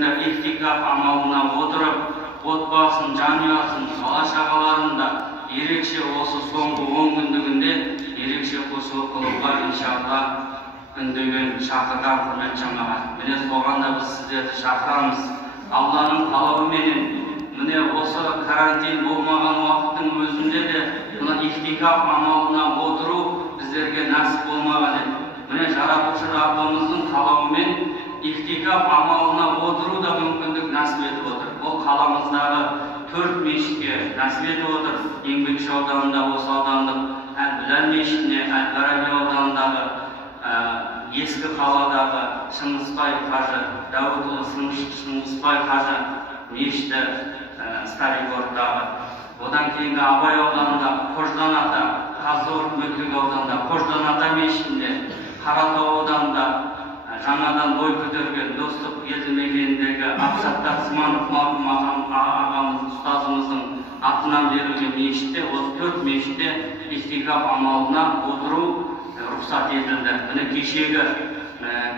İhtikaf amalına отырып, отбасын, жанұясын, бала-шағаларында ерекше осы соңғы 10 күндігінде ерекше құлшылық қылуға иншалла үндеген шақырған құрметті жамағат. Міне соған да біз сіздерді шақырамыз. Алланың қалауыменен міне осы карантин болмаған уақыттың өзінде де мына ихтикаф амалына отыру біздерге нәсіп болмаған еді. Міне жаратушы Раббымыздың қалауымен ихтикаф амалына отыру да мүмкіндік нәсіп етіп отыр. Ол қаламыздағы 4 мешітке нәсіп етіп отыр. Еңбекші ауданында, осы аудандық Әл-Біләл мешітіне, Әл-Фараби ауданындағы ескі қаладағы Шыңғысбай қажы, Дәуітұлы Шыңғысбай қажы мешіті Старигордағы. Одан кейінгі Абай ауданында Қождан ата, Қазығұрт Мөлтек ауданында Қождан ата мешітінде, Қаратау ауданында жаңадан бой көтерген Достық елді мекеніндегі Ақсаттар Сманов ағамыз, ұстазымыздың атынан берілген мешітте, осы 4 мешітте ихтикаф амалына отыру рұқсат етілді. Міне кешегі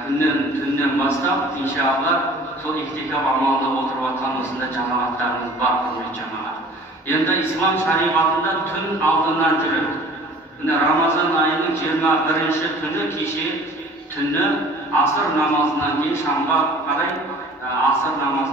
түннен бастап, иншалла, сол ихтикаф амалына отырып жатқан осында жамағаттарымыз бар, құрметті жамағат. Енді ислам шариғатында түн алдынан жүреді. Міне Рамазан айының 21-ші түні кеше түні асыр намазынан кейін шамға қарай асыр намазынан